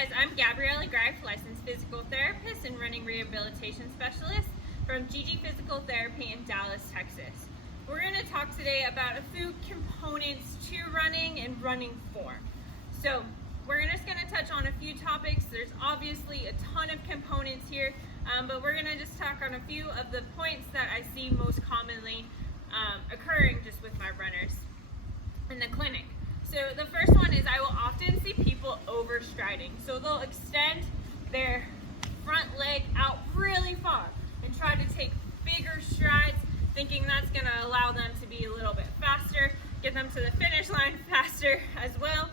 guys, I'm Gabriella, Greif, licensed physical therapist and running rehabilitation specialist from GG Physical Therapy in Dallas, Texas. We're going to talk today about a few components to running and running form. So we're just going to touch on a few topics. There's obviously a ton of components here, but we're going to just talk on a few of the points that I see most commonly occurring just with my runners in the clinic. So the first one is I will often see people overstriding. So they'll extend their front leg out really far and try to take bigger strides, thinking that's going to allow them to be a little bit faster, get them to the finish line faster as well.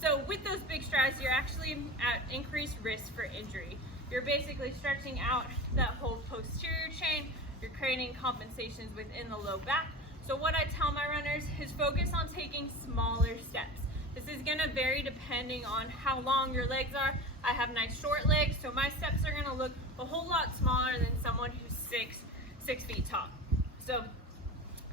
So with those big strides, you're actually at increased risk for injury. You're basically stretching out that whole posterior chain. You're creating compensations within the low back. So what I tell my runners is focus on taking smaller steps. This is going to vary depending on how long your legs are. I have nice short legs, so my steps are going to look a whole lot smaller than someone who's six feet tall. So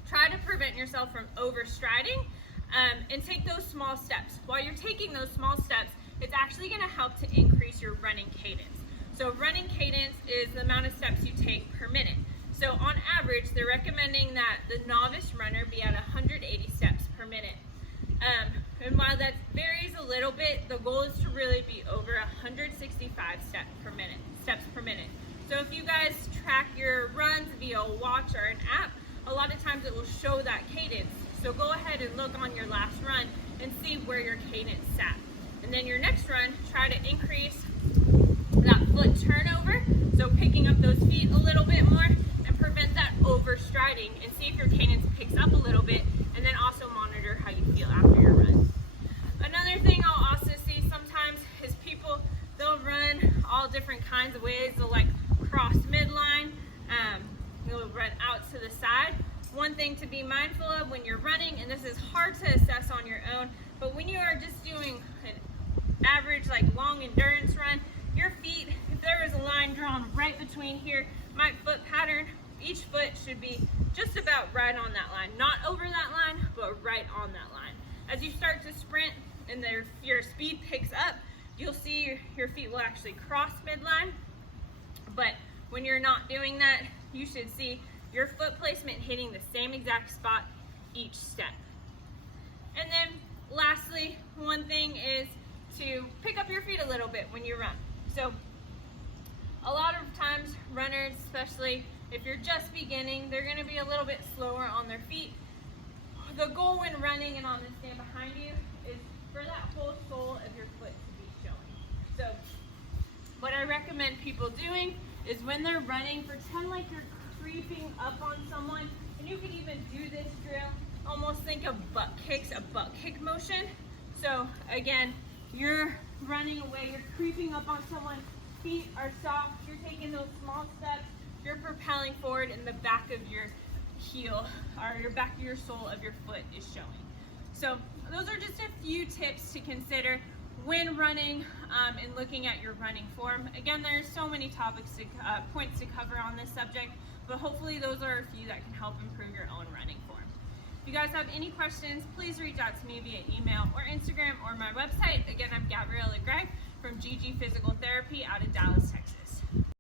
try to prevent yourself from overstriding and take those small steps. While you're taking those small steps, it's actually going to help to increase your running cadence. So running cadence is the amount of steps you take per minute. So on average, they're recommending that the novice runner be at 180 steps per minute. And while that varies a little bit, the goal is to really be over 165 steps per minute. So if you guys track your runs via a watch or an app, a lot of times it will show that cadence. So go ahead and look on your last run and see where your cadence sat. And then your next run, try to increase that foot turnover, so picking up those feet a little bit more, prevent that overstriding, and see if your cadence picks up a little bit, and then also monitor how you feel after your run. Another thing I'll also see sometimes is people, they'll run all different kinds of ways. They'll like cross midline, they'll run out to the side. One thing to be mindful of when you're running, and this is hard to assess on your own, but when you are just doing an average like long endurance run, your feet, if there is a line drawn right between here, my foot pattern, each foot should be just about right on that line. Not over that line, but right on that line. As you start to sprint and your speed picks up, you'll see your feet will actually cross midline. But when you're not doing that, you should see your foot placement hitting the same exact spot each step. And then lastly, one thing is to pick up your feet a little bit when you run. So a lot of times runners, especially if you're just beginning, they're going to be a little bit slower on their feet. The goal when running and on the stand behind you is for that whole sole of your foot to be showing. So what I recommend people doing is when they're running, pretend like you're creeping up on someone, and you can even do this drill. Almost think of butt kicks, a butt kick motion. So again, you're running away, you're creeping up on someone, feet are soft, you're taking those small steps, you're propelling forward, and the back of your heel or your back of your sole of your foot is showing. So those are just a few tips to consider when running and looking at your running form. Again, there's so many topics points to cover on this subject, but hopefully those are a few that can help improve your own running form. If you guys have any questions, please reach out to me via email or Instagram or my website. Again, I'm Gabriella Greif from GG Physical Therapy out of Dallas, Texas.